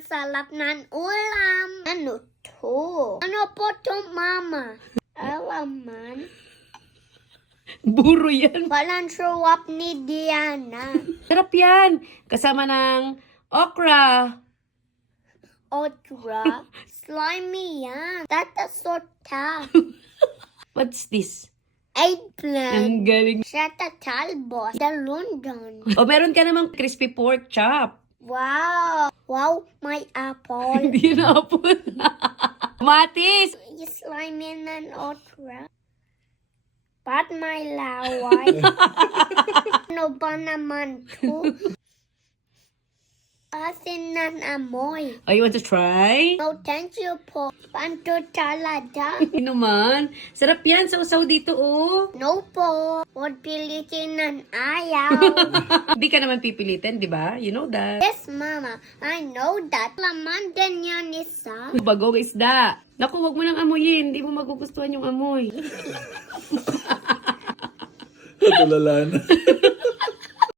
ang sarap ng ulam. Ano to? Ano po to, mama? Alaman. Buro yan. Walang syrup ni Diana. Sarap yan. Kasama ng okra. Otra. Slimy yan. Tatasota. What's this? Eggplant. Ang galing. Shata talbos. The London. O, meron ka namang crispy pork chop. Wow. Wow, my apple. Hindi na po. Matis! You slimy and otra. But my laway. ano ba naman to? Asin ng amoy. Oh, you want to try? No, thank you po. Panto talaga. Hindi naman. Sarap yan. Sausaw dito, oh. No po. Huwag pilitin ng ayaw. Hindi ka naman pipilitin, di ba? You know that. yes, mama. I know that. Laman din yan isa. Bagong isda. Naku, wag mo nang amuyin. Hindi mo magugustuhan yung amoy. Tulala na.